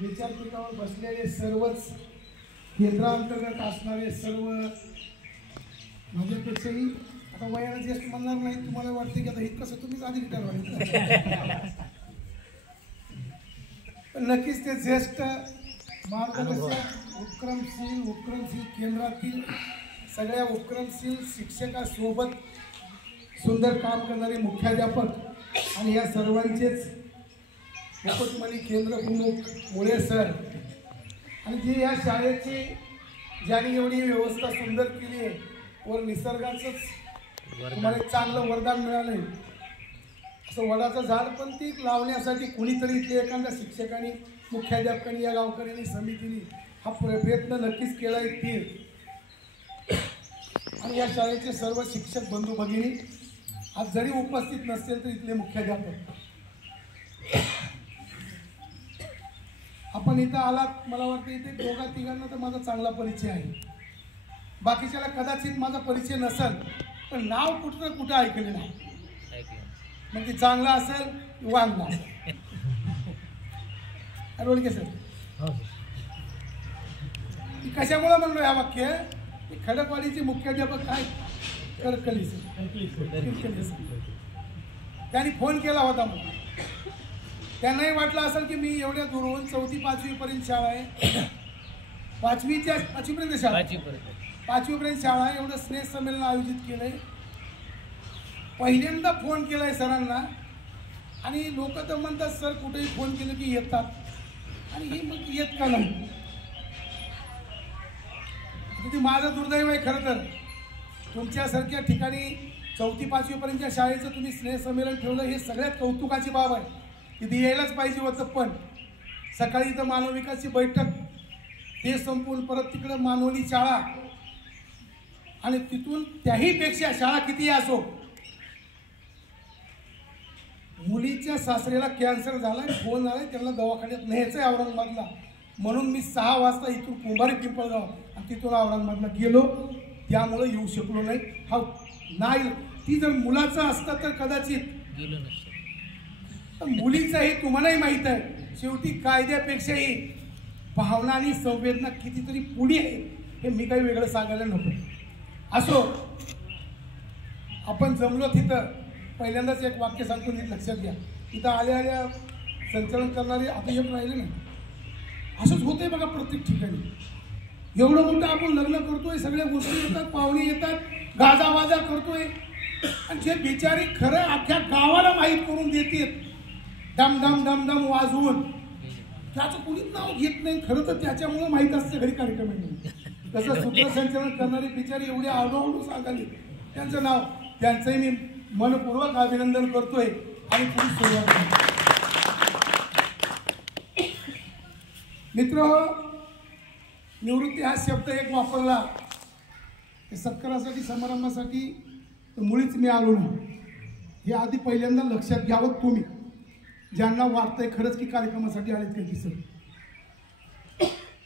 विचारपीठावर बसलेले सर्वच केंद्रांतर्गत असणारे सर्व माझ्यापेक्षाही आता वयाला ज्येष्ठ म्हणणार नाही, तुम्हाला वाटते की आता इतकंसं तुम्हीच आधी रिटायर व्हायचं, पण नक्कीच ते ज्येष्ठ मार्गदर्शक उपक्रमशील केंद्रातील सगळ्या उपक्रमशील शिक्षकासोबत सुंदर काम करणारे मुख्याध्यापक आणि या सर्वांचेच मुकुटमणी केंद्र प्रमुख मुळे सर आणि जी या शाळेची ज्यांनी एवढी व्यवस्था सुंदर केली आहे वर निसर्गाचंच तुम्हाला एक चांगलं वरदान मिळालंय. असं वडाचं झाड पण ती लावण्यासाठी कुणीतरी इथले एखाद्या शिक्षकांनी मुख्याध्यापकांनी या गावकऱ्यांनी समितीने हा प्रयत्न नक्कीच केला आहे. आणि या शाळेचे सर्व शिक्षक बंधू भगिनी आज जरी उपस्थित नसतील तर इथले मुख्याध्यापक आपण इथं आलात. मला वाटतं इथे दोघा तिघांना तर माझा चांगला परिचय आहे, बाकीच्याला कदाचित माझा परिचय नसेल, पण नाव कुठं कुठं ऐकले नाही. मग ते चांगलं असेल वांगला असेल. रोडके सर कशामुळे म्हणलो ह्या वाक्य, खडकवाडीचे मुख्याध्यापक काय करकली सर त्यांनी फोन केला होता मला. त्यांनाही वाटलं असेल की मी एवढ्या दूरहून 4थी 5वी पर्यंत शाळा आहे, 5वीपर्यंत शाळा 5वीपर्यंत शाळा आहे, एवढं स्नेह संमेलन आयोजित केलंय. पहिल्यांदा फोन केलाय सरांना आणि लोक तर म्हणतात सर कुठेही फोन केलं की येतात आणि ही मग येत का नाही. ते माझं दुर्दैव आहे खरं तर. तुमच्यासारख्या ठिकाणी 4थी 5वी पर्यंतच्या शाळेचं तुम्ही स्नेहसंमेलन ठेवलं हे सगळ्यात कौतुकाची बाब आहे. तिथे यायलाच पाहिजे होतं, पण सकाळी इथं मानव विकासची बैठक हे संपून परत तिकडं मानवली शाळा आणि तिथून त्याहीपेक्षा शाळा किती असो मुलीच्या सासऱ्याला कॅन्सर झाला, फोन झाला, त्यांना दवाखान्यात न्यायचं आहे औरंगाबादला. म्हणून मी 6 वाजता इथून कुंभारी पिंपळगाव आणि तिथून औरंगाबादला गेलो, त्यामुळं येऊ शकलो नाही. हा नाही, ती जर मुलाचं असतं तर कदाचित गेलो नसतं. मुलीचंही तुम्हालाही माहीत आहे, शेवटी कायद्यापेक्षाही भावना आणि संवेदना कितीतरी पुढे आहे, हे मी काही वेगळं सांगायला नको. असो, आपण जमलो तिथं. पहिल्यांदाच एक वाक्य सांगतो, नीट लक्षात घ्या. इथं आल्या संचलन करणारे आता एक राहिले नाही. असंच होतंय बघा प्रत्येक ठिकाणी. एवढं मोठं आपण लग्न करतोय, सगळ्या गोष्टी येतात, पाहुणे येतात, गाजावाजा करतोय आणि जे बिचारी खरं अख्ख्या गावाला माहीत करून देतात दम दम दम दम वाजवून, त्याचं कुणीच नाव घेत नाही. खरं तर त्याच्यामुळे माहीत असतं घरी कार्यक्रम आहे. तसं सूत्रसंचलन करणारी बिचारी एवढी आवडू सांगाली त्यांचं नाव, त्यांचंही मी मनपूर्वक अभिनंदन करतोय आणि पुढे सुरुवात करतो. मित्र, निवृत्ती हा शब्द एक वापरला सत्कारासाठी समारंभासाठी तर मुळीच मी आलो नाही. हे आधी पहिल्यांदा लक्षात घ्यावं तुम्ही ज्यांना वाटतंय खरंच की कार्यक्रमासाठी आलेत काही दिसत.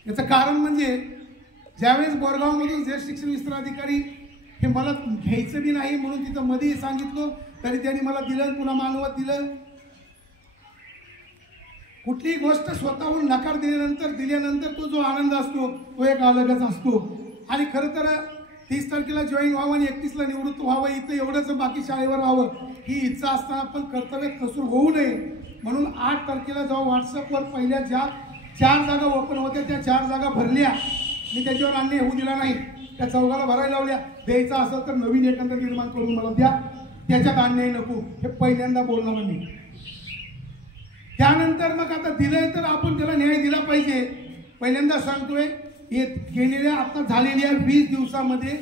याचं कारण म्हणजे ज्यावेळेस बोरगावमधून ज्येष्ठ शिक्षण विस्तार अधिकारी हे मला घ्यायचं बी नाही म्हणून तिथं मध्ये सांगितलं, तरी त्यांनी मला दिलं, पुन्हा मानवत दिलं. कुठलीही गोष्ट स्वतःहून नकार दिल्यानंतर तो जो आनंद असतो तो एक अलगच असतो. आणि खरं तर 30 तारखेला जॉईन व्हावं आणि 31ला निवृत्त व्हावं, इथं एवढंच बाकी शाळेवर व्हावं ही इच्छा असताना पण कर्तव्यात कसूर होऊ नये म्हणून 8 तारखेला जेव्हा व्हॉट्सअपवर पहिल्या ज्या 4 जागा ओपन होत्या त्या 4 जागा भरल्या. मी त्याच्यावर अन्याय होऊ दिला नाही, त्या चौघाला भरायला लावल्या. द्यायचा असेल तर नवीन एखादा निर्माण करून मला द्या, त्याच्यात अन्याय नको, हे पहिल्यांदा बोलणार मी. त्यानंतर मग आता दिलंय तर आपण त्याला न्याय दिला पाहिजे. पहिल्यांदा सांगतोय, गेलेल्या आता झालेल्या 20 दिवसामध्ये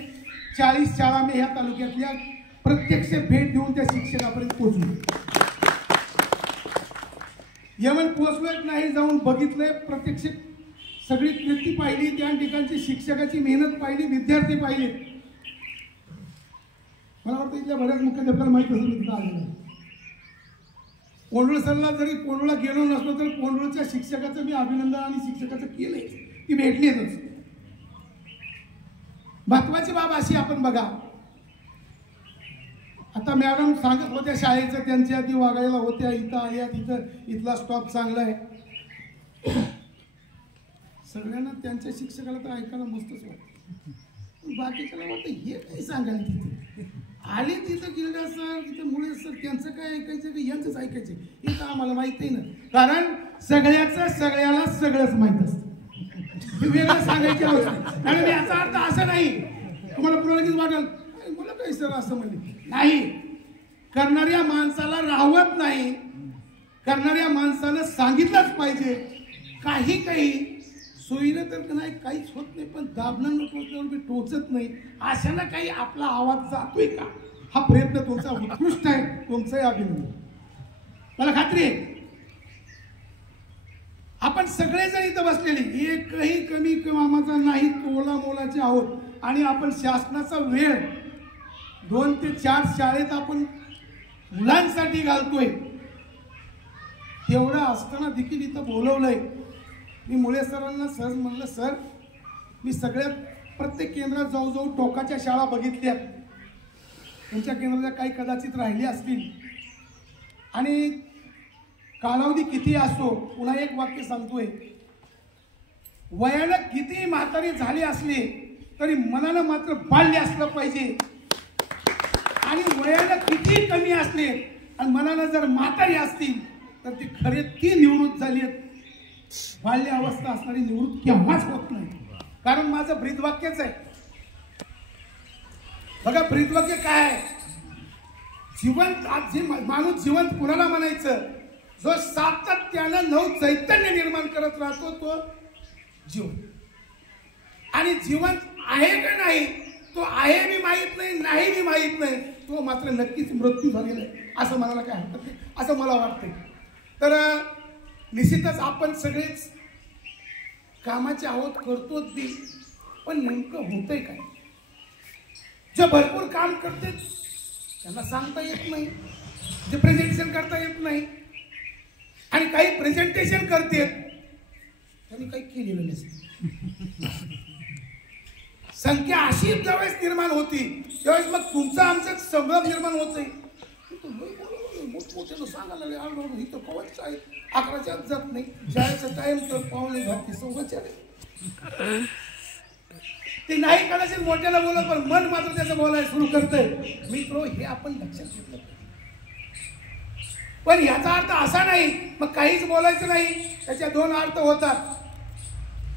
40 शाळा मी ह्या तालुक्यातल्या प्रत्यक्ष भेट देऊन त्या शिक्षकापर्यंत पोहोचलो. येऊन पोहोचलोच नाही, जाऊन बघितलंय, प्रत्यक्ष सगळी कृती पाहिली, त्या ठिकाणची शिक्षकाची मेहनत पाहिली, विद्यार्थी पाहिले. मला वाटतं इथल्या बऱ्याच मुख्याध्यापकांना माहीत असेल मी तिथं आलेलं. कोंडूळ सरला जरी कोंडूळला गेलो नसलो तर कोंडूळच्या शिक्षकाचं मी अभिनंदन आणि शिक्षकाचं केलंय, ती भेटलीच. महत्वाची बाब अशी आपण बघा, आता मॅडम सांगत होत्या शाळेचं त्यांच्या ती वागायला होत्या, इथं आल्या, तिथं इथला स्टॉप चांगला आहे. सगळ्यांना त्यांच्या शिक्षकाला तर ऐकायला मस्तच वाटतं, बाकीच्याला वाटतं हे काही सांगायला तिथे आले तिथं गिरडा सर तिथं मुळे सर त्यांचं काय ऐकायचं का यांचंच ऐकायचं हे तर आम्हाला माहित नाही ना, कारण सगळ्याला सगळंच माहित असतं, हे वेगळं सांगायची आवश्यक नाही. याचा अर्थ असं नाही तुम्हाला पुन्हा लगेच वाटेल मला काही सर असं म्हणले नाही. करणाऱ्या माणसाला राहवत नाही, करणाऱ्या माणसानं सांगितलंच पाहिजे. काही सोयीनं तर नाही काहीच होत नाही, पण दाबणं न टोचल्यावर मी टोचत नाही अशानं काही आपला आवाज जातोय का, हा प्रयत्न तुमचा उत्कृष्ट आहे, तुमचंही अभिनंदन. मला खात्री आहे आपण सगळेजण इथं बसलेले एकही कमी कामाचा नाही, तोला मोलाचे आहोत. आणि आपण शासनाचा वेळ 2 ते 4 शाळेत आपण मुलांसाठी घालतोय, तेवढं असताना देखील इथं बोलवलंय. मी मुळे सरांना सहज म्हणलं सर मी सगळ्यात प्रत्येक केंद्रात जाऊ टोकाच्या शाळा बघितल्या, तुमच्या केंद्राच्या काही कदाचित राहिली असतील, आणि कालावधी किती असो, पुन्हा एक वाक्य सांगतोय, वयानं किती म्हातारी झाली असली तरी मनानं मात्र बाल्य असलं पाहिजे. आणि वयानं किती कमी असले आणि मनानं जर म्हातारी असतील तर ती खरे ती निवृत्त झाली आहेत. बाल्य अवस्था असणारी निवृत्त केव्हाच होत नाही. कारण माझं ब्रीदवाक्यच आहे बघा, ब्रीदवाक्य काय आहे, जिवंत जे माणूस जिवंत कुणाला म्हणायचं, जो सातत्यानं नव चैतन्य निर्माण करत राहतो तो जिवंत. आणि जिवंत आहे का नाही तो आहे मी माहित नाही मी माहित नाही, तो मात्र नक्कीच मृत्यू झालेला आहे असं म्हणायला काय हरकत नाही असं मला वाटतंय. तर निश्चितच आपण सगळेच कामाचे आहोत, करतोच बी, पण नेमकं होतंय काय. जे भरपूर काम करते त्यांना सांगता येत नाही, जे प्रेझेंटेशन करता येत नाही, आणि काही प्रेझेंटेशन करते त्यांनी काही केलेलं नसतं. संख्या अशी ज्यावेळेस निर्माण होती त्यावेळेस मग तुमचं आमचं संभ्रम निर्माण होतंय. मोठमोठ्यानं सांगायला लागले इथं कवच आहे, 11च्या आत जात नाही, शाळेचा टाइम तर 5:45 ते नाही कदाचित मोठ्याला बोलत, पण मन मात्र त्याचं बोलायला सुरू करतंय. मित्र हे आपण लक्षात घेतलं, पण याचा अर्थ असा नाही मग काहीच बोलायचं नाही. त्याच्या 2 अर्थ होतात.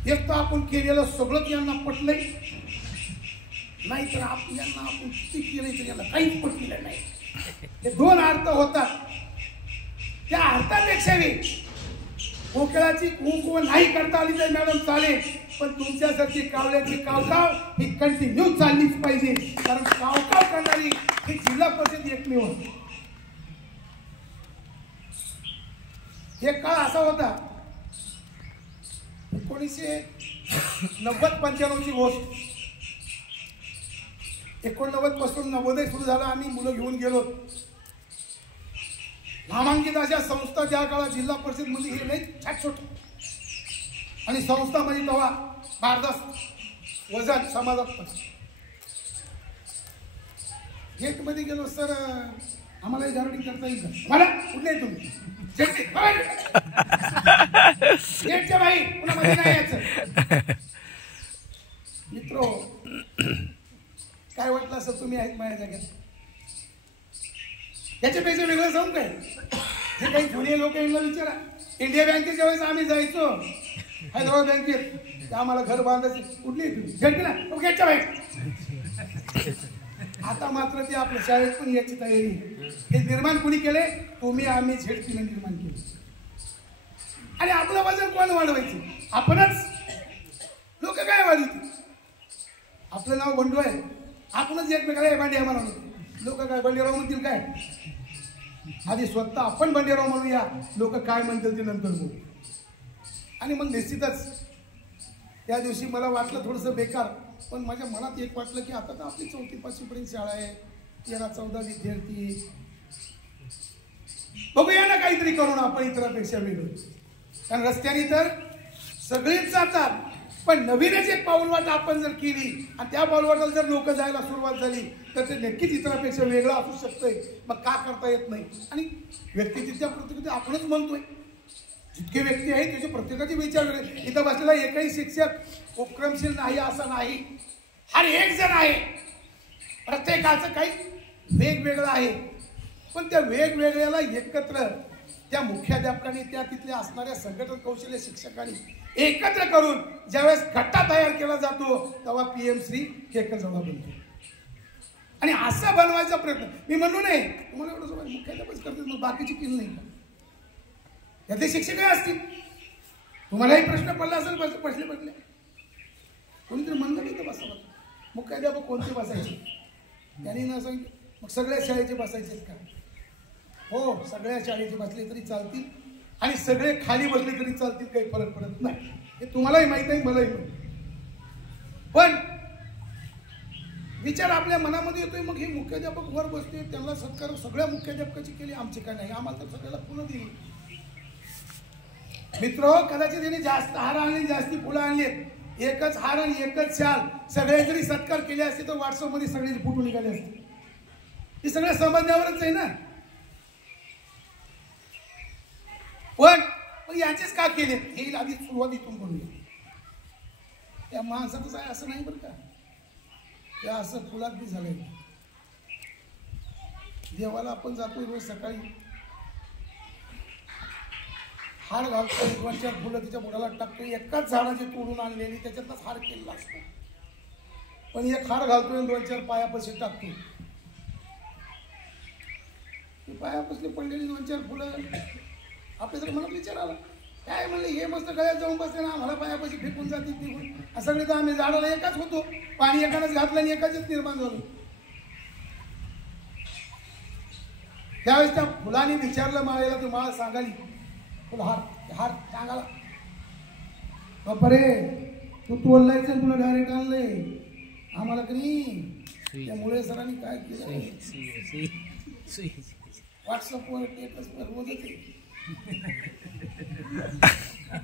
एक तर आपण केलेलं सगळं यांना पटलंय, नाहीतर आपल्याला आपण किती केलंय तर याला काहीच पटलेलं नाही. हे 2 अर्थ होतात. त्या अर्थापेक्षा कोकिळाची कुंकू नाही करता आली तर मॅडम चालेल, पण तुमच्यासारखी कावल्याची कावकाव ही कंटिन्यू चाललीच पाहिजे. कारण कावकाव करणारी ही जिल्हा परिषद एकमेव. एक काळ असा होता 1990-95ची गोष्ट. 89 पासून नवोदय सुरू झाला. आम्ही मुलं घेऊन गेलो. नामांकित अशा संस्था ज्या काळात जिल्हा परिषद मध्ये हे नाही छोट आणि संस्था म्हणजे तेव्हा भारदास वजन समाजात गेट मध्ये गेलो. सर आम्हाला गार्डिंग करता येईल का? मला कुठले तुम्ही गेटच्या बाई पुन्हा मध्ये नाही यायचं. मित्रो काय वाटलं असं तुम्ही आहेत माझ्या जागेत. त्याच्यापेक्षा वेगळं सांगू काय, जे काही जुने लोक यांना विचारा. इंडिया बँकेच्या वेळेस आम्ही जायचो हैदराबाद बँकेत, आम्हाला घर बांधायचे. कुठली तुम्ही भेटली ना गेटच्या बाई. आता मात्र ते आपल्या शाळेत पण याची तयारी. हे निर्माण कोणी केले? तुम्ही आम्ही झेडपीने निर्माण केले. आणि आपलं वजन कोण वाढवायचं? आपणच. लोक काय वाढवतील? आपलं नाव बंडू आहे, आपणच एकमेकाला भांडी म्हणून. लोक काय बंडेराव म्हणतील काय? आधी स्वतः आपण बंडेराव म्हणूया, लोक काय म्हणतील ते नंतर बोलू. आणि मग निश्चितच त्या दिवशी मला वाटलं थोडंसं बेकार, पण माझ्या मनात एक वाटलं की आता तर आपली 4थी-5वी पर्यंत शाळा आहे, 13-14 विद्यार्थी, बघूया ना काहीतरी करून आपण इतरांपेक्षा वेगळं. कारण रस्त्याने तर सगळेच जातात, पण नवीनच एक पाऊलवाट आपण जर केली आणि त्या पाऊलवाटाला जर लोक जायला सुरुवात झाली तर ते नक्कीच इतरांपेक्षा वेगळं असू शकतंय. मग का करता येत नाही? आणि व्यक्तिचित्या प्रतिकृती आपणच म्हणतोय. जितके व्यक्ती आहेत त्याचे प्रत्येकाचे विचार वेगळे. इथं बसलेला एकही शिक्षक उपक्रमशील नाही असं नाही, हर एक जण आहे, प्रत्येकाचं काही वेगवेगळं आहे. पण त्या वेगवेगळ्याला एकत्र त्या मुख्याध्यापकांनी त्या तिथल्या असणाऱ्या संघटन कौशल्य शिक्षकांनी एकत्र करून ज्यावेळेस गट्टा तयार केला जातो तेव्हा PM श्री केकरजवळ बनतो. आणि असा बनवायचा प्रयत्न मी म्हणू नये तुम्हाला एवढं सगळं मुख्याध्यापक करतात मग बाकीची केली नाही का? यातले शिक्षक असतील, तुम्हालाही प्रश्न पडला असेल बसले कोणीतरी म्हणलं नाही तर बसावं. मुख्याध्यापक कोणते बसायचे त्यांनी ना सांगितलं. मग सगळ्या शाळेचे बसायचे का? हो, सगळ्या शाळेचे बसले तरी चालतील आणि सगळे खाली बसले तरी चालतील, काही फरक पडत नाही. हे तुम्हालाही माहित आहे, मलाही माहित. पण विचार आपल्या मनामध्ये येतोय मग हे मुख्याध्यापक वर बसते त्यांना सत्कार सगळ्या मुख्याध्यापकाची केली, आमची काय नाही, आम्हाला तर सगळ्याला फुलं दिली. मित्र कदाचित त्यांनी जास्त हार आणले, जास्ती फुलं आणलीत, एकच हार आणि एकच शाल सगळे जरी सत्कार केले असते तर व्हॉट्सअप मध्ये सगळे फोटो निघाले असते. हे सगळं समजण्यावरच आहे ना. पण याचेच का केले हे आधी सुरुवातीतून करून त्या माणसातच आहे असं नाही बरं का. त्या असं फुलात बी झालंय. देवाला आपण जातोय रोज सकाळी, हार घालतोय, 2-4 फुलं तिच्या बुडाला टाकतोय, एकाच झाडाची तोडून आणलेली त्याच्यातच हार केलेला असतो. पण एक हार घालतोय 2-4 पायापाशी टाकतोय. पायापासली पडलेली 2-4 फुलं आपल्या जर मनात विचार आला काय म्हणले हे मस्त गळ्यात जाऊन बसले ना, आम्हाला पायापाशी फेकून जातील तिकून सगळे तर आम्ही झाडाला एकाच होतो, पाणी एकाच घातलं आणि एकाच निर्माण झालं. त्यावेळेस त्या फुलाने विचारलं माळेला, तर माळ सांगाली फुल हार सांगाला बापरे तू तोडलायचं तुला डायरेक्ट आणलंय आम्हाला की नाही. त्यामुळे सरांनी काय केलं व्हॉट्सअपवर स्टेटसवर रोजच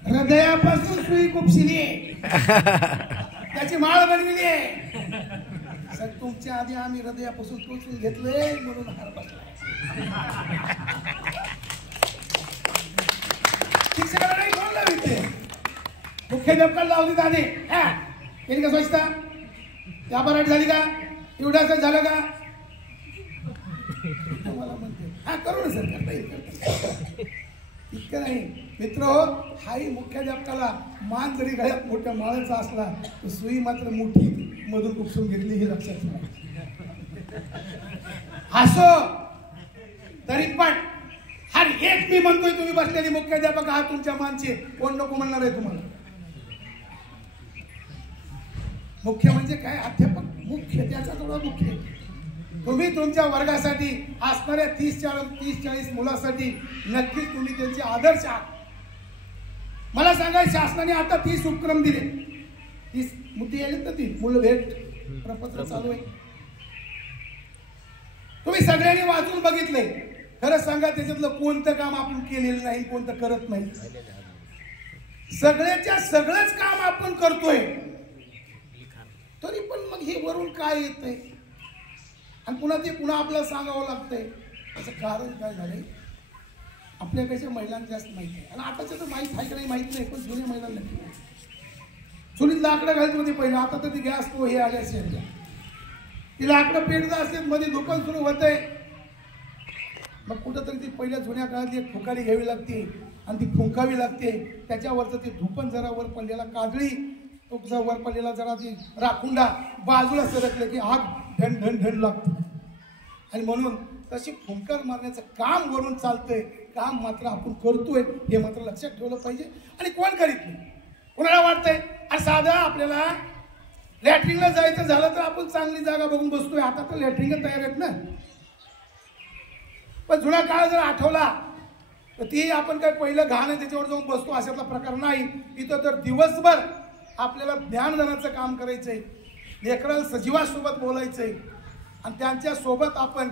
हृदयापासून सुई खुपशिली त्याची माळ बनविली आहे. सर तुमच्या आधी आम्ही हृदयापासून टोचून घेतले म्हणून हार बसला. शिक्षकाला नाही कोण लाविते मुख्याध्यापकाला लावली आधी केली का स्वच्छता त्या बराट झाली का एवढं झालं का तुम्हाला म्हणते हा करू ना सर करता येईल इतकं नाही मित्र. हाही मुख्याध्यापकाला मान जरी गळ्यात मोठ्या माळाचा असला तर सुई मात्र मोठी मधून उपसून घेतली हे लक्षात ठेवा. असो तरी पण हर एक मी म्हणतोय तुम्ही बसलेले मुख्याध्यापक आहात तुमच्या मानचे कोण नको म्हणणार आहे तुम्हाला. मुख्य म्हणजे काय अध्यापक मुख्य त्याचा थोडा मुख्य. तुम्ही तुमच्या वर्गासाठी असणाऱ्या 30-40 मुलांसाठी नक्कीच तुम्ही त्यांचे आदर्श आहात. मला सांगा शासनाने आता 30 उपक्रम दिले 30 मुद्दे आले तर 30 मुलं भेट प्रपत्र चालू आहे. तुम्ही सगळ्यांनी वाचून बघितले. खरं सांगा त्याच्यातलं कोणतं काम आपण केलेलं नाही कोणतं करत नाही. सगळ्याच्या सगळंच काम आपण करतोय तरी पण मग हे वरून काय येतंय आणि पुन्हा आपल्याला सांगावं लागतंय. असं कारण काय झालंय आपल्यापेक्षा महिलांना जास्त माहिती आहे. आणि आताच्या तर माहीत आहे की नाही माहित नाही पण जुन्या महिलांना नक्की माहिती. चुलीत लाकडं घालत होते पहिलं आता तर ती गॅस तो हे आले असेल ती लाकडं पेटत असते मध्ये दुकान सुरू होत आहे. मग कुठंतरी ती पहिल्या जुन्या काळातली एक फुंकारी घ्यावी लागते आणि ती फुंकावी लागते. त्याच्यावरचं ते धुपण जरा वर पडलेला काजळी तो वर पडलेला जरा ती राखुंडा बाजूला सरकलं की आग ढण ढण ढण लागते. आणि म्हणून तशी फुंकार मारण्याचं काम वरून चालतंय काम मात्र आपण करतोय हे मात्र लक्षात ठेवलं पाहिजे. आणि कोण करीत नाही कोणाला वाटतंय आणि साधं आपल्याला लॅट्रिनला जायचं झालं तर आपण चांगली जागा बघून बसतोय. आता तर लॅट्रिन तयार आहेत ना. पण जुना काळ जर आठवला तर ती आपण काय पहिलं घाण आहे त्याच्यावर जाऊन बसतो अशातला प्रकार नाही. इथं तर दिवसभर आपल्याला ज्ञानदानाचं काम करायचंय लेकराला सजीवासोबत बोलायचंय आणि त्यांच्या सोबत आपण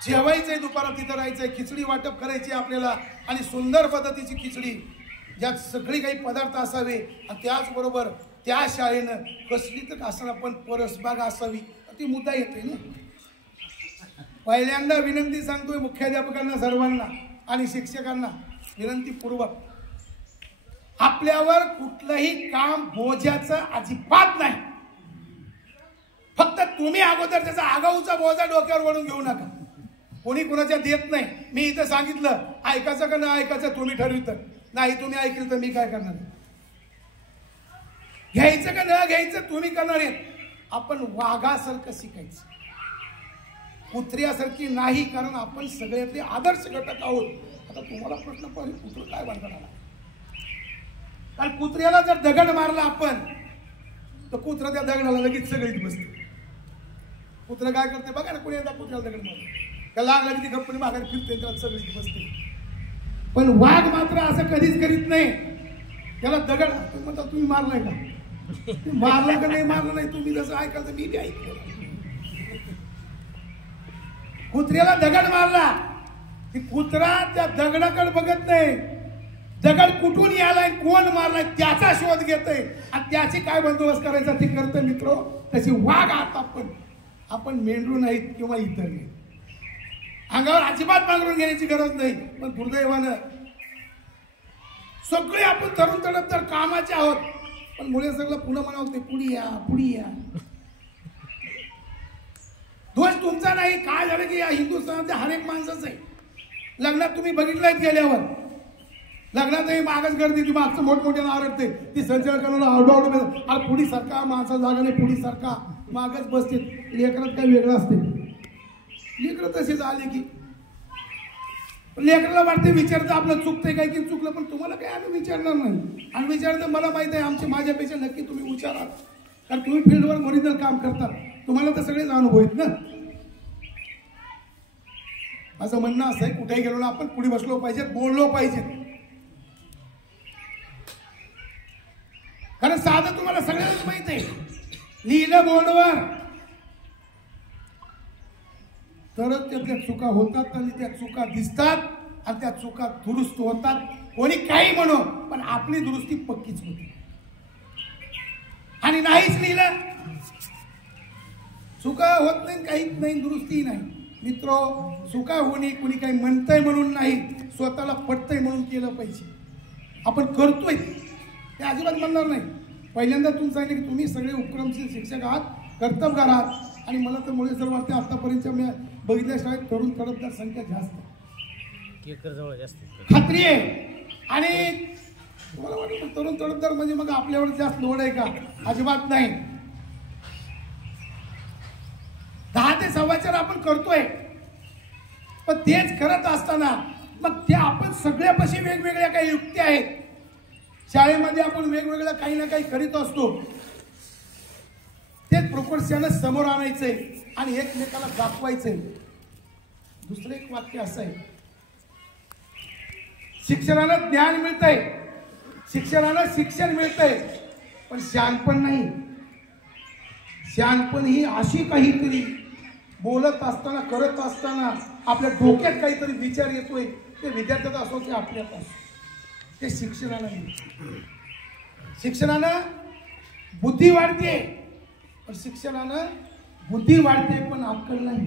जेवायचंय दुपारात तिथं राहायचंय खिचडी वाटप करायची आपल्याला आणि सुंदर पद्धतीची खिचडी ज्यात सगळी काही पदार्थ असावे आणि त्याचबरोबर त्या शाळेनं कसली तर असताना पण परसबाग असावी ती मुद्दा येते ना. पहिल्यांदा विनंती सांगतोय मुख्याध्यापकांना सर्वांना आणि शिक्षकांना विनंतीपूर्वक, आपल्यावर कुठलंही काम बोजाचं अजिबात नाही. फक्त तुम्ही अगोदर त्याचा आगाऊचा बोजा डोक्यावर वळून घेऊ नका. कोणी कुणाच्या देत नाही. मी इथं सांगितलं, ऐकायचं का नाही ऐकायचं तुम्ही ठरवित. नाही तुम्ही ऐकलं तर मी काय करणार? घ्यायचं का न घ्यायचं तुम्ही करणार आहे. आपण वाघासारखं शिकायचं, कुत्र्यासारखी नाही. कारण आपण सगळ्यातले आदर्श घटक आहोत. आता तुम्हाला प्रश्न पडेल, कुत्र काय बनणार? कारण कुत्र्याला जर दगड मारला आपण तर कुत्रा त्या दगडाला लगेच सगळीच बसते. कुत्र काय करते बघा ना, कोणी एकदा कुत्र्याला दगड मारला त्याला लागला की ती गप्पणी माघारी फिरते, त्याला सगळीच बसते. पण वाघ मात्र असं कधीच करीत नाही. त्याला दगड म्हणता तुम्ही मारलाय का? मारला का नाही मारला नाही तुम्ही जसं ऐकाल तर मी बी ऐकलं. कुत्र्याला दगड मारला की कुत्रा त्या दगडाकडे बघत नाही. दगड कुठून यालाय, कोण मारलाय त्याचा शोध घेतोय आणि त्याची काय बंदोबस्त करायचा ते करतोय. मित्र, तशी वाघ आहात आपण मेंढरू नाहीत किंवा इतर नाही. अंगावर अजिबात पांघरून घेण्याची गरज नाही. पण दुर्दैवानं सगळे आपण तरुण तडफदार कामाचे आहोत. पण मुळे सगळं पुन्हा म्हणावते पुढे या पुढे या. दोष तुमचा नाही. काय झालं की या हिंदुस्थानातल्या हर एक माणसाचं आहे. लग्नात तुम्ही बघितलंय गेल्यावर लग्नातही मागच गर्दी, ती मागचं मोठमोठ्यानं आरडते, ती संचालकांना आरडू अरे पुढी सारखा माणसा जागा नाही, पुढी सारखा मागच बसते. लेकरात काही वेगळं असते. लेकरं तसेच आले की लेकराला वाटते विचारतं आपलं चुकतंय काय की चुकलं. पण तुम्हाला काय आम्ही विचारणार नाही. आणि विचारतं मला माहित आहे माझ्यापेक्षा नक्की तुम्ही विचारा. कारण तुम्ही फील्डवर ओरिजिनल काम करतात, तुम्हाला तर सगळेच अनुभव आहेत ना. माझं म्हणणं असं आहे, कुठेही गेलो ना आपण पुढे बसलो पाहिजे, बोललो पाहिजे. कारण साधं तुम्हाला सगळ्यांनाच माहित आहे, लिहिलं बोर्डवर तरच त्यातल्या चुका होतात आणि त्या चुका दिसतात आणि त्या चुका दुरुस्त होतात. कोणी काही म्हणो पण आपली दुरुस्ती पक्कीच होती. आणि नाहीच लिहिलं चुका होत नाही, काहीच नाही, दुरुस्ती नाही. मित्र, चुका होणे कुणी काही म्हणतंय म्हणून नाही, स्वतःला पटतंय म्हणून केलं पाहिजे. आपण करतोय ते अजिबात म्हणणार नाही. पहिल्यांदा तुम्ही सांगितलं की तुम्ही सगळे उपक्रमशील शिक्षक आहात, कर्तबगार आहात. आणि मला तर मुळे सर वाटते आतापर्यंत मी बघितल्या शाळेत तरुण तडफदार संख्या जास्त खात्री आहे. आणि तुम्हाला वाटतं तरुण तडफदार म्हणजे मग आपल्यावर जास्त लोड आहे का? अजिबात नाही. 10 ते 4:15 आपण करतोय. पण तेच करत असताना मग त्या आपण सगळ्यापाशी वेगवेगळ्या काही युक्ती आहेत. शाळेमध्ये आपण वेगवेगळ्या काही ना काही करीत असतो. तेच प्रोपोर्शनच समोर आणायचंय आणि एकमेकाला दाखवायचंय. दुसरं एक वाक्य असं आहे, शिक्षणाला ज्ञान मिळतंय, शिक्षणाला शिक्षण मिळतंय, पण शहाणपण नाही. शहाणपण ही अशी काहीतरी बोलत असताना करत असताना आपल्या डोक्यात काहीतरी विचार येतोय, ते विद्यार्थ्यात असो ते आपल्यात असो, ते शिक्षणाला मिळतं. शिक्षणानं बुद्धी वाढते, पण शिक्षणानं बुद्धी वाढते पण अक्कल नाही.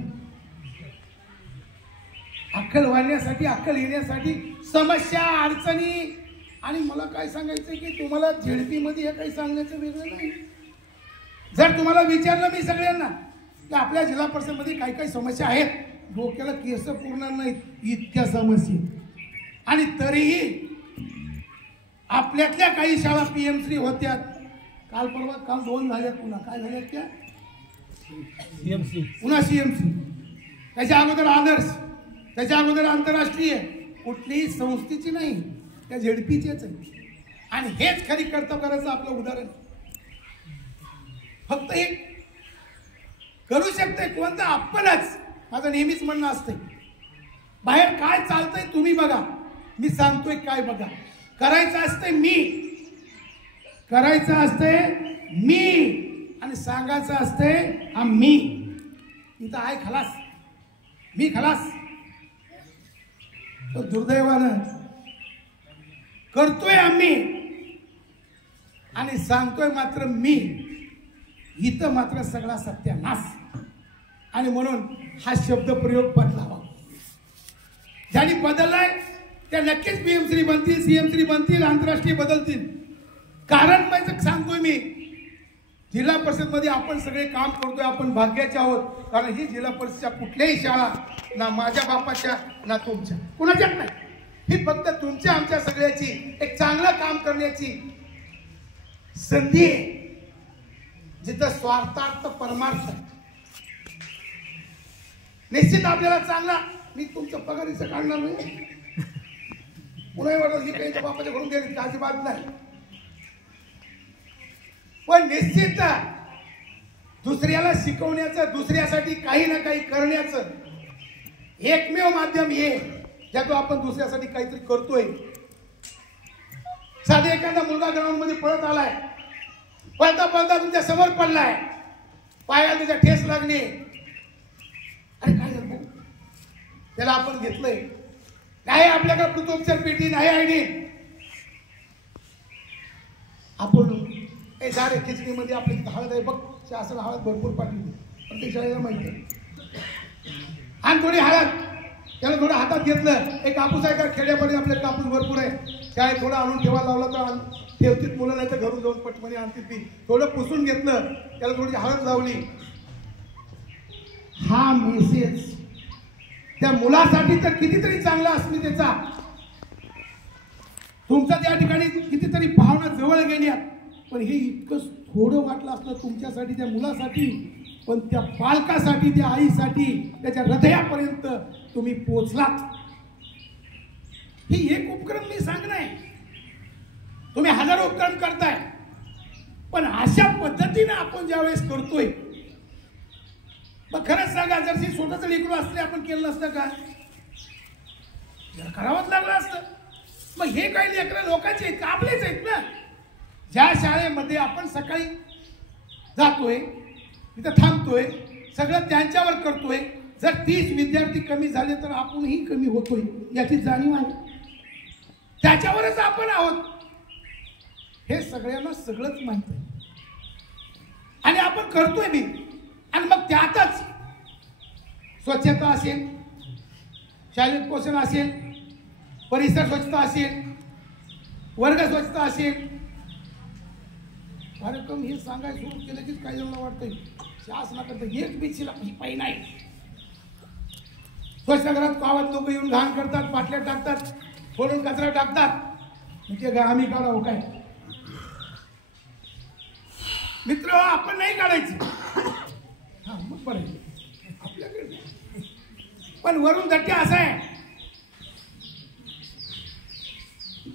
अक्कल वाढण्यासाठी, अक्कल येण्यासाठी समस्या, अडचणी. आणि मला काय सांगायचं की तुम्हाला झेडपीमध्ये हे काही सांगण्याचं वेगळं नाही. जर तुम्हाला विचारलं मी सगळ्यांना की आपल्या जिल्हा परिषदेमध्ये काही काही समस्या आहेत, डोक्याला केस पुरणार नाहीत इतक्या समस्या. आणि तरीही आपल्यातल्या काही शाळा पीएमसी होत्या. काल परवा काल 2 झाल्यात, पुन्हा काय झाल्यात त्या पुन्हा सीएमसी. त्याच्या अगोदर आदर्श, त्याच्या अगोदर आंतरराष्ट्रीय. कुठलीही संस्थेची नाही, त्या झेडपीचेच आहे. आणि हेच खरी कर्तव्याचं आपलं उदाहरण. फक्त हे करू शकते कोणतं आपणच. माझं नेहमीच म्हणणं असतंय, बाहेर काय चालतंय तुम्ही बघा, मी सांगतोय काय बघा. करायचं असतंय मी, करायचं असतंय मी, आणि सांगायचं असतंय आम्ही. इथं आहे खलास, मी खलास. तो दुर्दैवानं करतोय आम्ही आणि सांगतोय मात्र मी. इथं मात्र सगळा सत्यानाश. आणि म्हणून हा शब्द प्रयोग बदलावा. ज्यांनी बदललाय त्या नक्कीच पीएम श्री बनतील, सीएम श्री बनतील, आंतरराष्ट्रीय बदलतील. कारण म्हणजे सांगतोय मी, जिल्हा परिषद मध्ये आपण सगळे काम करतोय, आपण भाग्याचे आहोत. कारण ही जिल्हा परिषदच्या कुठल्याही शाळा ना माझ्या बापाच्या ना तुमच्या कुणाच्याच नाही. ही फक्त तुमच्या आमच्या सगळ्याची एक चांगलं काम करण्याची संधी आहे, जिथं स्वार्थार्थ परमार्थ. निश्चित आपल्याला चांगला, मी तुमचं पगारीचं काढणार नाही, पुन्हा वाटत ही काही बापाच्या घरून गेली का, अजिबात नाही. पण निश्चित दुसऱ्याला शिकवण्याचं, दुसऱ्यासाठी काही ना काही करण्याचं एकमेव माध्यम हे, ज्यातून आपण दुसऱ्यासाठी काहीतरी करतोय. साधे एखादा मुलगा ग्राउंड मध्ये पळत आलाय, पळता पळता तुमच्या समोर पडलाय, पायाला त्याच्या ठेस लागणे, अरे काय झालं, त्याला आपण घेतलंय, नाही आपल्याकडे प्रथमोपचार पेटी नाही आयडी, आपण हे सारे खिचडीमध्ये आपली हळद आहे बघ, शासन हळद भरपूर पाठवली, प्रत्येक शाळेला माहिती आहे. आणि थोडी हळद त्याला थोडं हातात घेतलं, एक कापूस आहे का खेड्यामध्ये आपल्या कापूस भरपूर आहे, शाळेत थोडं आणून ठेवा लावला तर ठेवतीत मुलं, नाही तर घरून जाऊन पटमणी आणतील ती. थोडं पुसून घेतलं, त्याला थोडी हळद लावली. हा मेसेज त्या मुलासाठी तर कितीतरी चांगला अस्मितेचा, तुमचा त्या ठिकाणी कितीतरी भावना जवळ गेल्या. पण हे इतकं थोडं वाटलं असलं तुमच्यासाठी, त्या मुलासाठी, पण त्या पालकासाठी, त्या आईसाठी, त्याच्या हृदयापर्यंत तुम्ही पोचलात. ही एक उपक्रम मी सांगणार, तुम्ही हजारो उपक्रम करताय, पण अशा पद्धतीने आपण ज्यावेळेस करतोय, मग खरंच सांगा, जर ती स्वतःच लेकरू असले आपण केलं नसतं का, करावंच लागलं असतं. मग हे काही लेकरं लोकांचे आहेत, आपलेच आहेत ना. ज्या शाळेमध्ये आपण सकाळी जातोय, तिथं थांबतोय, सगळं त्यांच्यावर करतोय, जर 30 विद्यार्थी कमी झाले तर आपणही कमी होतोय, याची जाणीव आहे. त्याच्यावरच आपण आहोत, हे सगळ्यांना सगळंच माहित आहे, आणि आपण करतोय बी. आणि मग त्यातच स्वच्छता असेल, शालेय पोषण असेल, परिसर स्वच्छता असेल, वर्ग स्वच्छता असेल, कार्यक्रम हे सांगायला सुरू केलं की काही जणांना वाटतंय शासनाकडे एक बी शिल्लक पाहिजे नाही. स्वच्छतागृहात गावात लोक येऊन घाण करतात, पाटल्या टाकतात, फोडून कचरा टाकतात, म्हणजे आम्ही काढावं काय? मित्र आपण नाही काढायचं, हा मग बरं आपल्याकडे. पण वरून धट्टे असं आहे,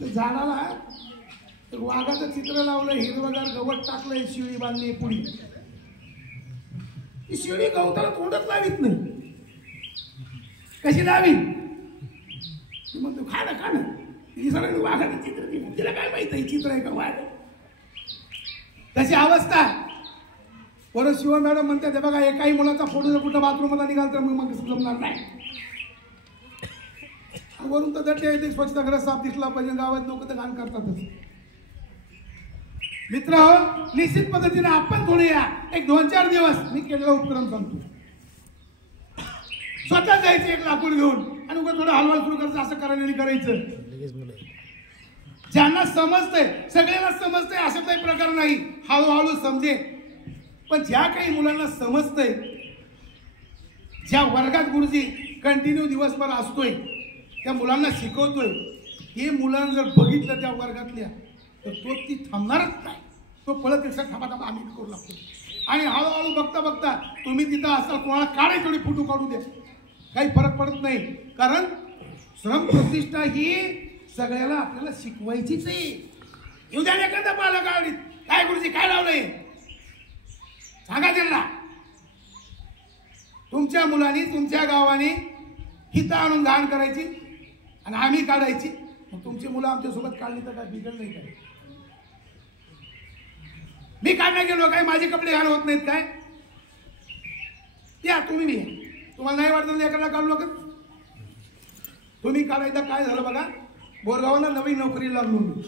झाडाला वाघाचं चित्र लावलं, हिरवगार गवत टाकलंय, शिळी बांधली पुढी. ही शिळी गवताला तोंडच लावित नाही, कशी लावी? म्हणतो खा ना, ही सगळं वाघाचं चित्र, तिला काय माहित आहे चित्र आहे का वाघ? तशी अवस्था. परत शिवा मॅडम म्हणतात, बघा एकाही मुलाचा फोटो कुठं बाथरूमला निघाल तर मग जमणार नाही. वरून तर दट्टे येते, स्वच्छतागृह साफ दिसला पाहिजे, गावात लोक तर घाण करतातच. मित्र निश्चित पद्धतीने आपण थोडे या, एक 2-4 दिवस मी केलेला उपक्रम सांगतो. स्वतः जायचं एक लाकूड घेऊन आणि उगाच थोडं हलवाल सुरू करायचं, असं करायचं. ज्यांना समजतंय, सगळ्यांना समजतंय असा काही प्रकार नाही, हळूहळू समजे. पण ज्या काही मुलांना समजतंय, ज्या वर्गात गुरुजी कंटिन्यू दिवसभर असतोय, त्या मुलांना शिकवतोय, हे मुलांना जर बघितलं त्या वर्गातल्या तर तो ती थांबणारच नाही, तो पळत दिवसात थांबा आम्ही करू लागतो. आणि हळूहळू बघता बघता तुम्ही तिथं असाल, कोणाला काढाय थोडी फोटो काढू द्या, काही फरक पडत नाही. कारण श्रम प्रतिष्ठा ही सगळ्याला आपल्याला शिकवायचीच आहे. येऊ द्या एखादा पालक गाडीत, काय गुरुजी काय लावलंय सांगा त्यांना. तुमच्या मुलांनी, तुमच्या गावाने हिता आणून घाण करायची आणि आम्ही काढायची, मग तुमची मुलं आमच्यासोबत काढली तर काय बिघडलं नाही काय? मी काढण्यात गेलो काय, माझे कपडे घाण होत नाहीत काय? या तुम्ही मी, तुम्हाला नाही वाटत एखादा काढू नका, तुम्ही काढायचा. काय झालं बघा, बोरगावला नवीन नोकरी लागलो मी,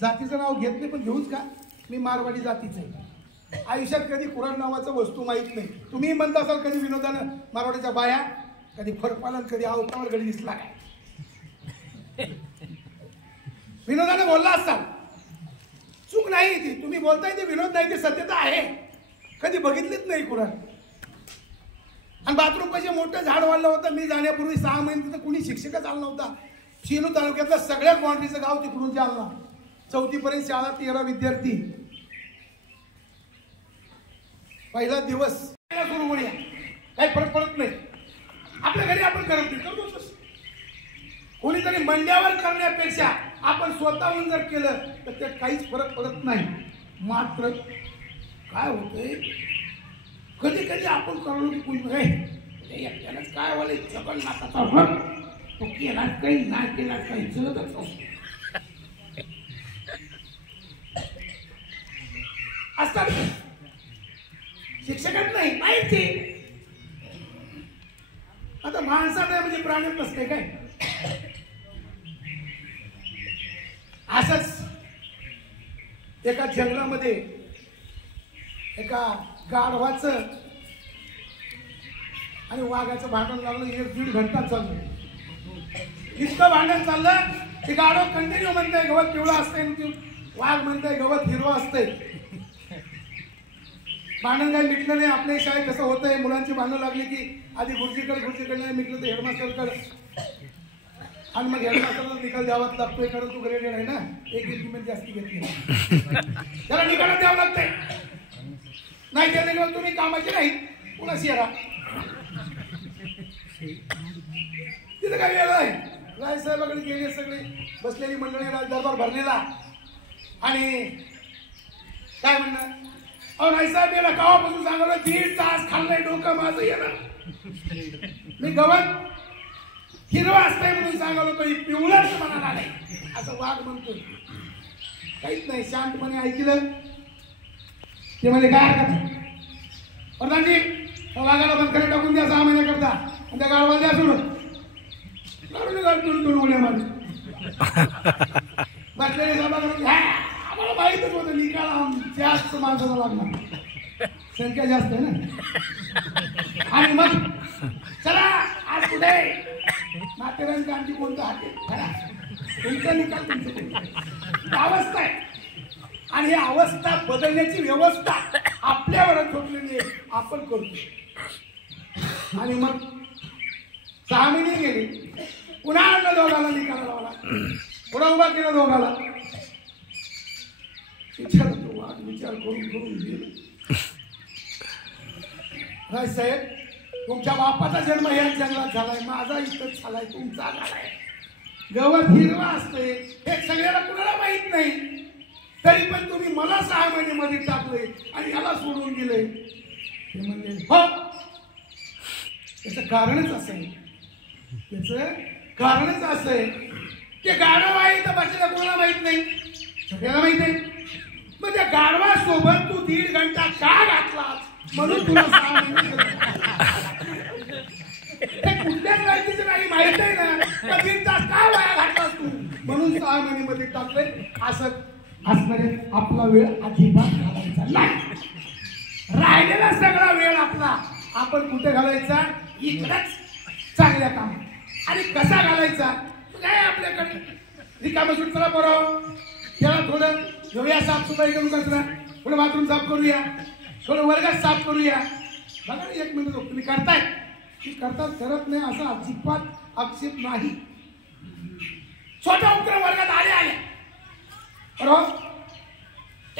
जातीचं नाव घेत नाही पण घेऊच का, मी मारवाडी जातीचं आहे. आयुष्यात कधी कुराण नावाचं वस्तू माहित नाही. तुम्ही म्हणता असाल कधी विनोदानं मारवाडीच्या बाया, कधी फरपालन कधी अवतावर कधी दिसला काय? विनोदाने बोलला असता, चूक नाही ती, तुम्ही बोलताय ते विनोद नाही, ते सत्यता आहे. कधी बघितलीच नाही कुराण. आणि बाथरूम पाशी मोठं झाड वाढलं होतं. मी जाण्यापूर्वी 6 महिने तिथं कुणी शिक्षकच आला नव्हता. सेलू तालुक्यातलं सगळ्यात बाउंड्रीचं गाव तिकडून जालना. 4थी पर्यंत शाळा, 13 विद्यार्थी. पहिला दिवस सुरू होऊया, काही फरक पडत नाही. आपल्या घरी आपण करत नाही, करतोच. कोणीतरी मंड्यावर करण्यापेक्षा आपण स्वतःहून जर केलं तर त्यात काहीच फरक पडत नाही. मात्र काय होतंय, कधी कधी आपण करलो की कोणी एकट्यालाच काय वाले जगन नाकाचा भर तो केला काही नाही केला काही चलतच असतात. शिक्षकात नाही माहिती. आता माणसात नाही म्हणजे प्राण्यात नसते काय. असंच एका जंगलामध्ये एका गाढवाचं आणि वाघाचं भांडण लागलं. 1-1.5 घंटा चाललं. इतकं भांडण चाललं की गाढव कंटिन्यू म्हणतंय गवत पिवळं असतंय, वाघ म्हणतंय गवत हिरवं असतंय. भांडण काही मिटलं नाही. आपल्या शाळेत कसं होतंय, मुलांची भांडणं लागली की आधी गुरुजीकडे नाही मिटलं तर हेडमास्टरकडे, आणि मग हेडमास्टरला निकाल द्यावाच लागतोय. कारण तू ग्रेडेड आहे ना, एक इन्क्रीमेंट जास्ती घेतली, त्याला निकाल द्यावं लागतंय. नाही त्या निकाल तुम्ही कामाचे नाही पुन्हा शिरा. तिथं काय वेळ आहे. राय साहेबाकडे गेले सगळे, बसलेली मंडळी, दरबार भरलेला. आणि काय म्हणणार, अहो नाही साहेब याला गावापासून सांगायला 1.5 तास खाल्लंय, डोकं माझं येणार. मी गवत हिरवा असतंय म्हणून सांगालो तरी पिवळंच म्हणाला नाही असं वाघ म्हणतोय. काहीच नाही, शांतपणे ऐकलं. ते म्हणजे काय हरकत प्रधानजी, वाघाला बंदकडे टाकून द्या 6 महिन्याकरता, आणि त्या गाडवाला द्या सोडून. दोन उड्या मारली. बसलेले सभागृह आम्हाला माहितच होतं निकाल जास्त माणसाला लागणार, संख्या जास्त आहे ना. आणि मग चला आज कुठे नातेवाईक आमची कोणतं हाते खरा तुमचा निकाल तुमचं अवस्था आहे. आणि ही अवस्था बदलण्याची व्यवस्था आपल्यावरच झोपलेली आहे, आपण करतो. आणि मग 6 महिने गेले, पुन्हा आणलं दोघाला निकाल लावला, पुन्हा उभा केला दोघाला. विचार करून गेलो. राय साहेब, तुमच्या बापाचा जन्म या जंगलात झालाय, माझा इथंच झालाय, तुमचा झालाय. गवत हिरवा असतंय हे सगळ्याला कुणाला माहित नाही. तरी पण तुम्ही मला 6 महिने मध्ये टाकले आणि याला सोडून गेले. ते म्हणले हो, त्याचं कारणच असं आहे. त्याचं कारणच असं आहे की गाढव आहे तर बाकीला कोणाला माहित नाही, सगळ्याला माहित आहे. मग त्या गाढवासोबत तू 1.5 घंटा का घातलास म्हणून तुला 6 महिने कुठल्याच माहितीचं नाही, माहित आहे ना. 1.5 तास का वाया घातलास तू म्हणून 6 महिने मध्ये टाकले. असं असणारे आपला वेळ अजिबात घालायचा नाही. राहिलेला सगळा वेळ आपला आपण कुठे घालायचा, इकडंच चांगल्या काम. आणि कसा घालायचा काय आपल्याकडे रिकामं सुट. चला बरोबर त्याला थोडं घेऊया साफसफाई करून, कचरा थोडं बाथरूम साफ करूया, थोडं वर्गात साफ करूया. बघा ना 1 मिनिट तुम्ही करताय की करतात, करत नाही असं अजिबात आक्षेप नाही. छोटा उपक्रम वर्गात आले बरोबर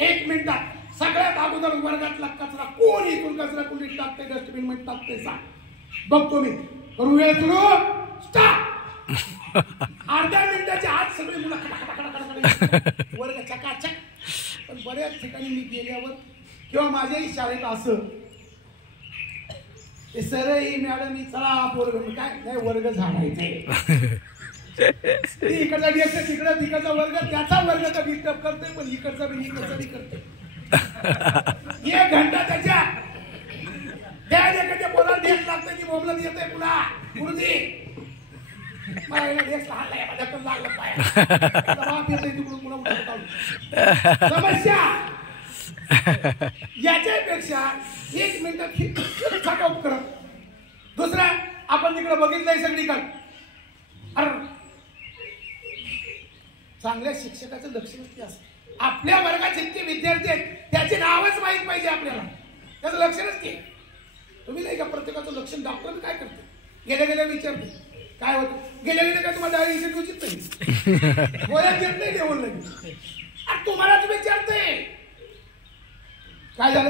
1 मिनिटात सगळ्यात अगोदर वर्गातला कचरा कोण इथून कचरा कुणी टाकते, डस्टबिन मध्ये टाकते सांग, बघतो मी. करू वेळ सुरू, स्टार्ट. अर्ध्या मिनिटाच्या आत सगळी मुलं वर्ग चकाचक. पण बऱ्याच ठिकाणी मी गेल्यावर किंवा माझ्याही शाळेत असं ते सरही मॅडम चला वर्ग काय नाही, वर्ग झाडायचे. इकडचा डिस्टर्ब तिकडं, तिकडचा वर्ग त्याचा वर्गाचा डिस्टर्ब करते, पण इकडचा बी इकडचा करते. 1 घंटा त्याच्या त्या पोराला डेस्क लागतं की मोबलत येते पुन्हा गुरुजी समस्या. याच्यापेक्षा 1 मिनिटात उपक्रम. दुसरा आपण तिकडे बघितलंय सगळीकडे. अरे चांगल्या शिक्षकाचं लक्ष नक्की असतं. आपल्या वर्गात जितके विद्यार्थी आहेत त्याचे नावच माहीत पाहिजे आपल्याला, त्याचं लक्ष नसते. तुम्ही नाही का प्रत्येकाचं लक्षण डॉक्टर काय करते, गेल्या गेल्या विचारते काय होतं, गेल्या गेल्या काय तुम्हाला डायरेक्शन उचित नाही, गोळ्या घेत नाही देऊन नाही. तुम्हालाच विचारते काय झालं,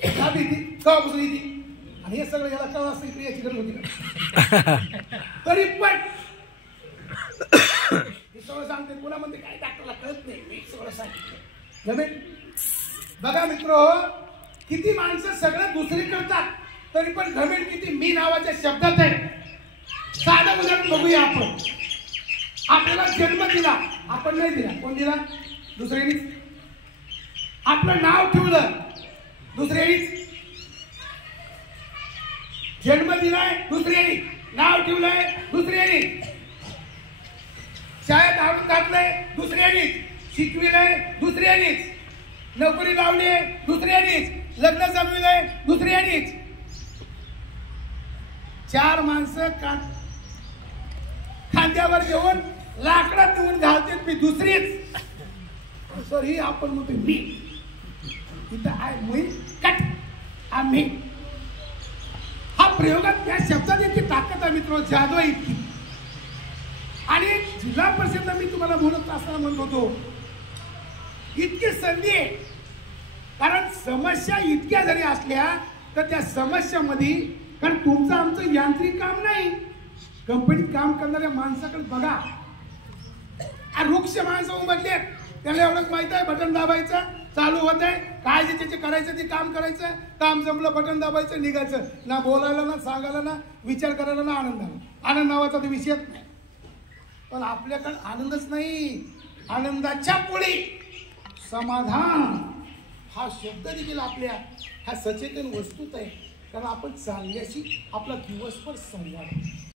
का भीती का बसली ती, आणि हे सगळं याला कळलं असतं इकडे याची गरज होती का. तरी पण सगळं सांगते, पुन्हा म्हणते काय डॉक्टरला कळत नाही, मी सगळं सांगितलं. जमेल. बघा मित्र, किती माणसं सगळं दुसरी करतात तरी पण घमेल किती मी नावाच्या शब्दात आहे. साधं उदाहरण बघूया आपण. आपल्याला जन्म दिला, आपण नाही दिला, कोण दिला, दुसऱ्यानीच. आपलं नाव ठेवलं, दुसऱ्यानीच. जन्म दिलाय दुसऱ्यानी, नाव ठेवलंय दुसऱ्यानी, शाळेत आणून घातलंय दुसऱ्यानीच, शिकविलंय दुसऱ्यानीच, नोकरी लावली दुसऱ्यानीच, लग्न जमविलंय दुसऱ्यानीच. चार माणसं खांद्यावर घेऊन लाकडात नेऊन घालते, मी दुसरीच. सर ही आपण म्हणतो मी, इथं आहे मी कट आम्ही. हा प्रयोगात त्या शब्दात इतकी ताकद आहे मित्र, जादू आहे इतकी. आणि जिल्हा परिषदला मी तुम्हाला बोलत असताना म्हणत होतो, इतकी संधी आहे. कारण समस्या इतक्या जरी असल्या तर त्या समस्यामध्ये, कारण तुमचं आमचं यांत्रिक काम नाही, कंपनीत काम करणाऱ्या माणसाकडे बघा. वृक्ष माणसं उमटले, त्याला एवढंच माहित आहे बटन दाबायचं चालू होत आहे, काय जे त्याचे करायचं ते काम करायचं, काम जमलं बटन दाबायचं निघायचं. ना बोलायला ना सांगायला ना विचार करायला ना आनंदाला. आनंद नावाचा तो विषयच नाही. पण आपल्याकडे आनंदच नाही, आनंदाच्या पुढे समाधान हा शब्द देखील आपल्या ह्या सचेतन वस्तूत आहे. कारण आपण चांगल्याशी आपला दिवसभर संवाद